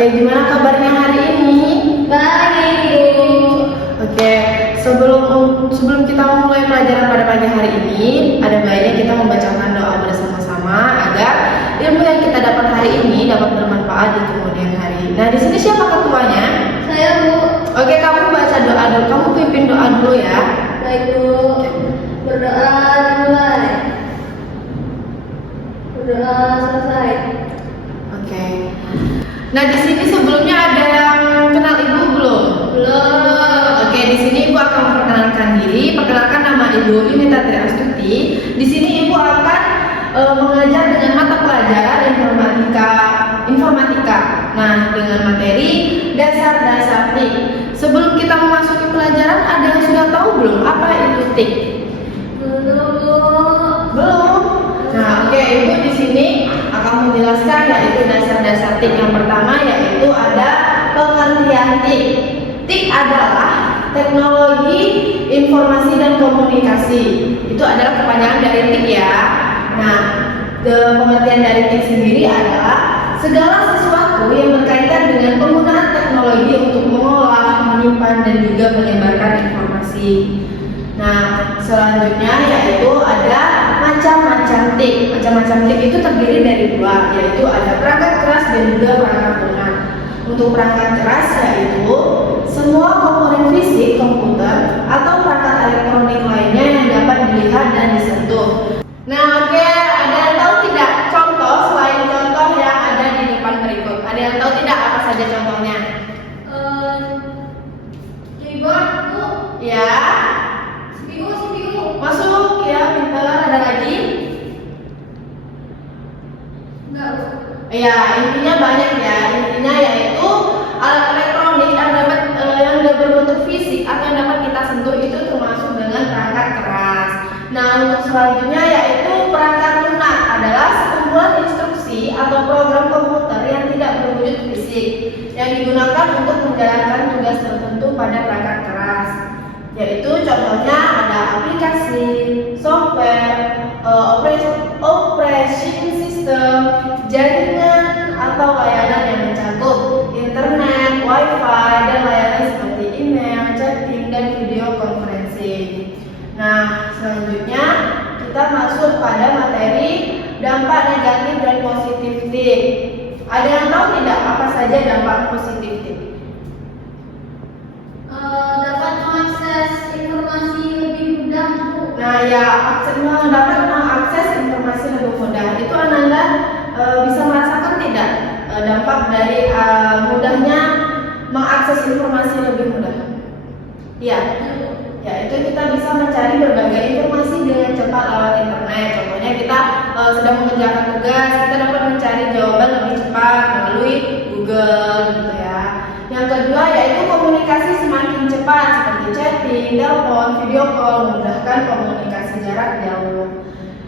Oke, gimana kabarnya hari ini? Baik, Bu. Oke, sebelum kita memulai pelajaran pada pagi hari ini, ada baiknya kita membacakan doa bersama-sama agar ilmu yang kita dapat hari ini dapat bermanfaat di kemudian hari. Nah, di sini siapa ketuanya? Saya, Bu. Oke, kamu baca doa dulu. Kamu pimpin doa dulu ya. Baik, Bu. Berdoa dimulai. Berdoa selesai. Oke. Nah, di sini sebelumnya ada yang kenal Ibu belum? Belum. Oke, di sini Ibu akan memperkenalkan diri. Perkenalkan, nama Ibu Yunita Tri Astuti. Di sini Ibu akan mengajar dengan mata pelajaran informatika. Nah, dengan materi dasar-dasar TIK. Sebelum kita memasuki pelajaran, ada yang sudah tahu belum apa itu TIK? Belum, Bu. Belum. Nah, oke, Ibu di sini akan menjelaskan yaitu dasar-dasar TIK. Yang pertama yaitu ada pengertian TIK. TIK adalah teknologi informasi dan komunikasi. Itu adalah kepanjangan dari TIK ya. Nah, pengertian dari TIK sendiri adalah segala sesuatu yang berkaitan dengan penggunaan teknologi untuk mengolah, menyimpan dan juga menyebarkan informasi. Nah, selanjutnya yaitu ada macam-macam TIK. Macam-macam TIK itu terdiri dari dua, yaitu ada perangkat keras dan juga perangkat lunak. Untuk perangkat keras yaitu semua komponen fisik komputer atau perangkat elektronik lainnya yang dapat dilihat dan disentuh. Nah, oke, ada yang tahu tidak contoh selain contoh yang ada di depan berikut? Ada yang tahu tidak apa saja contohnya? Keyboard, Bu. Ya. CPU. Masuk ya, pintar. Ada lagi? Enggak, Bu. Ya, intinya banyak ya. Intinya yaitu alat elektronik yang berbentuk fisik atau yang dapat kita sentuh itu termasuk dengan perangkat keras. Nah, untuk selanjutnya yaitu perangkat lunak adalah sekumpulan instruksi atau program komputer yang tidak berwujud fisik yang digunakan untuk menjalankan tugas tertentu pada perangkat keras. Yaitu contohnya ada aplikasi, software, operation system, jaringan atau layanan yang mencakup internet, wifi, dan layanan seperti email, chatting, dan video conferencing. Nah, selanjutnya kita masuk pada materi dampak negatif dan positif TIK. Ada yang tahu tidak apa saja dampak positif TIK? Dapat mengakses informasi lebih mudah, Bu. Nah ya, dapat mengakses informasi lebih mudah. Itu Ananda bisa merasakan tidak dampak dari mudahnya mengakses informasi lebih mudah? Iya. Ya, itu kita bisa mencari berbagai informasi dengan cepat lewat internet. Contohnya kita sedang mengerjakan tugas, kita dapat mencari jawaban lebih cepat melalui Google gitu ya. Yang kedua yaitu komunikasi semakin cepat seperti chatting, telepon, video call memudahkan komunikasi jarak jauh.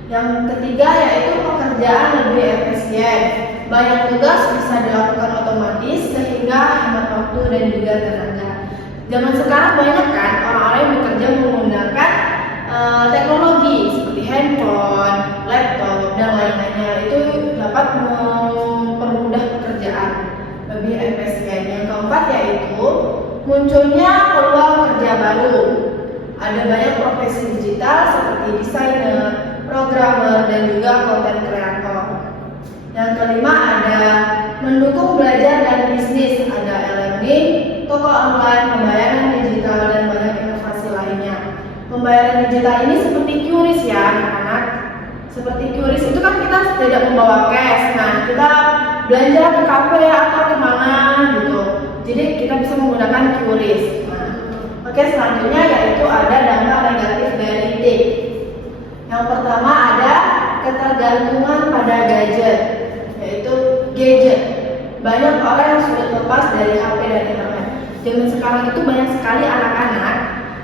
Yang ketiga yaitu pekerjaan lebih efisien. Banyak tugas bisa dilakukan otomatis sehingga hemat waktu dan juga tenaga. Zaman sekarang banyak kan orang-orang yang bekerja menggunakan teknologi seperti handphone, laptop dan lain-lainnya. Itu dapat mempermudah pekerjaan lebih efisien. Yang keempat yaitu munculnya peluang kerja baru. Ada banyak profesi digital seperti desainer, programmer dan juga content creator. Yang kelima ada mendukung belajar dan bisnis. Ada e-learning, toko online, pembayaran digital dan banyak inovasi lainnya. Pembayaran digital ini seperti QRIS ya anak-anak. Seperti QRIS itu kan kita tidak membawa cash. Nah, kita belanja ke kafe atau kemana gitu. Jadi kita bisa menggunakan QRIS. Nah, oke, selanjutnya yaitu ada dampak negatif dari TIK. Yang pertama ada ketergantungan pada gadget, yaitu gadget. Banyak orang yang sudah lepas dari HP dan internet. Zaman sekarang itu banyak sekali anak-anak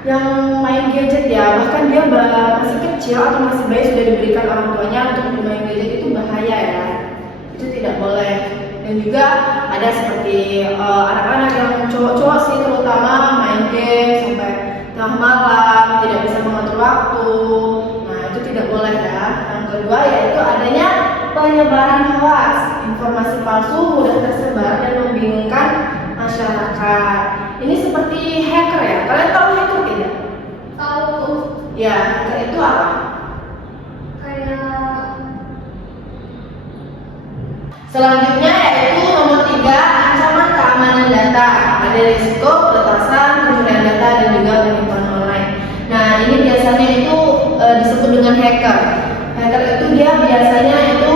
yang main gadget ya, bahkan dia masih kecil atau masih bayi sudah diberikan orang tuanya untuk bermain gadget. Itu bahaya ya, itu tidak boleh. Dan juga ada seperti anak-anak yang cowok-cowok sih terutama main game sampai tengah malam, tidak bisa mengatur waktu. Nah, itu tidak boleh ya. Yang kedua yaitu adanya penyebaran hoax, Informasi palsu mudah tersebar dan membingungkan masyarakat. Ini seperti hacker ya. Kalian tahu hacker tidak? Tahu. Ya, hacker itu apa? Kayak Selanjutnya yaitu nomor 3, ancaman keamanan data. Ada risiko peretasan, pencurian data dan juga penipuan online. Nah, ini biasanya itu disebut dengan hacker. Hacker itu dia biasanya itu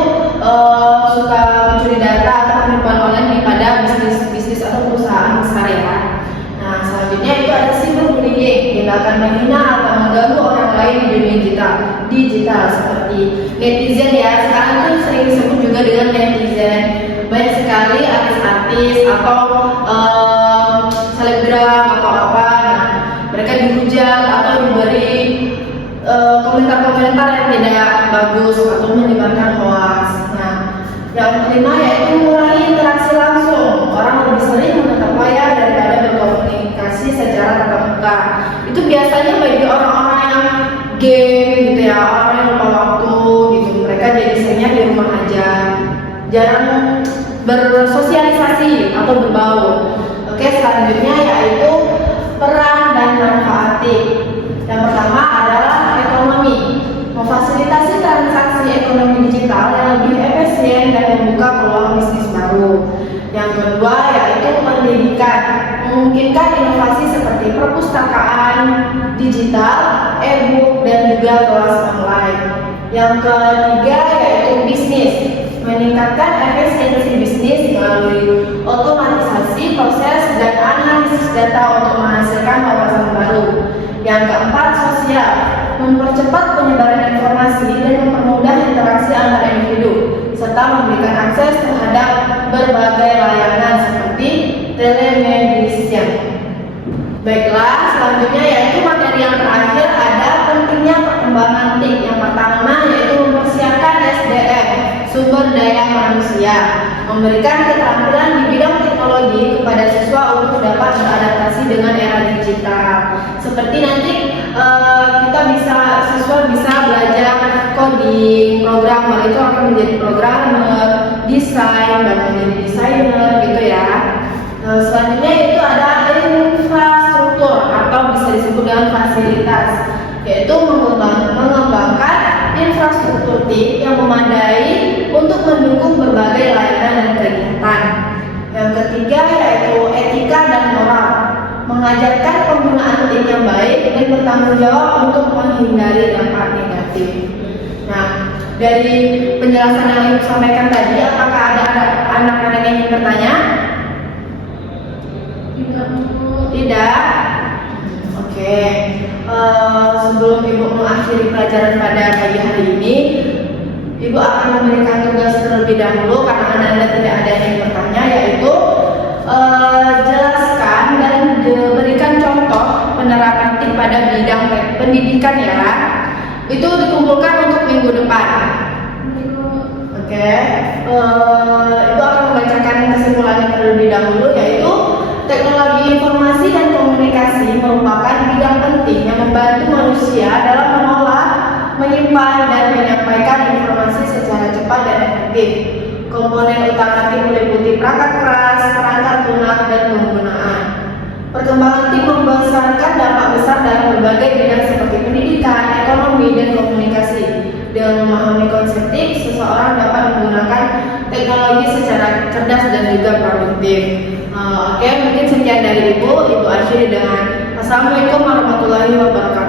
suka mencuri data atau penipuan online pada bisnis atau perusahaan besar ya. Nah, selanjutnya itu ada cyberbullying, tindakan menghina atau mengganggu orang lain di dunia digital seperti netizen ya. Sekarang tuh sering disebut juga dengan netizen. Banyak sekali artis-artis atau selebgram atau apa. Nah, mereka dihujat atau diberi komentar-komentar yang tidak bagus atau menyebarkan hoax. Nah, yang kelima yaitu mengurangi interaksi langsung. Orang lebih sering menatap layar daripada berkomunikasi secara tatap muka. Itu biasanya bagi orang-orang yang game gitu ya, orang yang lupa waktu gitu. Mereka jadi seringnya di rumah aja, jarang bersosialisasi atau berbaur. Oke, selanjutnya yaitu peran dan manfaat. Yang pertama adalah ekonomi, memfasilitasi transaksi ekonomi digital yang lebih efisien dan membuka peluang bisnis baru. Yang kedua yaitu pendidikan, memungkinkan inovasi seperti perpustakaan digital, e-book dan juga kelas online. Yang ketiga yaitu bisnis, meningkatkan efisiensi bisnis melalui otomatisasi proses dan analisis data untuk menghasilkan wawasan baru. Yang keempat sosial, mempercepat penyebaran informasi dan mempermudah interaksi antar individu serta memberikan akses terhadap berbagai layanan seperti telemedicine. Baiklah, selanjutnya yaitu materi yang terakhir ada pentingnya perkembangan TIK. Yang pertama yaitu mempersiapkan SDM, sumber daya manusia, memberikan keterampilan di bidang teknologi kepada siswa untuk dapat beradaptasi dengan era digital. Seperti nanti siswa bisa belajar coding, programmer itu akan menjadi programmer, desain dan menjadi desainer gitu ya. Selanjutnya itu ada infrastruktur atau bisa disebut dengan fasilitas, yaitu mengembangkan infrastruktur TIK yang memadai untuk mendukung berbagai layanan dan kegiatan. Yang ketiga yaitu etika dan moral, mengajarkan penggunaan TIK yang baik dan bertanggung jawab untuk menghindari dampak negatif. Nah, dari penjelasan yang Ibu sampaikan tadi, apakah ada anak-anak yang ingin bertanya? Tidak? Oke. Sebelum Ibu mengakhiri pelajaran pada pagi hari ini, Ibu akan memberikan tugas terlebih dahulu karena Anda tidak ada yang bertanya, yaitu jelaskan dan berikan contoh penerapan TIK pada bidang pendidikan ya. Itu dikumpulkan untuk minggu depan. Oke. Ibu akan membacakan kesimpulannya terlebih dahulu, yaitu teknologi informasi dan komunikasi merupakan bidang penting yang membantu manusia dalam mengolah, menyimpan, dan menyampaikan informasi secara cepat dan efektif. Komponen utama TIK meliputi perangkat keras, perangkat lunak, dan penggunaan. Perkembangan TIK membesarkan dampak besar dalam berbagai bidang seperti pendidikan, ekonomi, dan komunikasi. Dengan memahami konsep TIK, seseorang dapat menggunakan teknologi secara cerdas dan juga produktif. Oke, mungkin sekian dari Ibu akhiri dengan Assalamualaikum warahmatullahi wabarakatuh.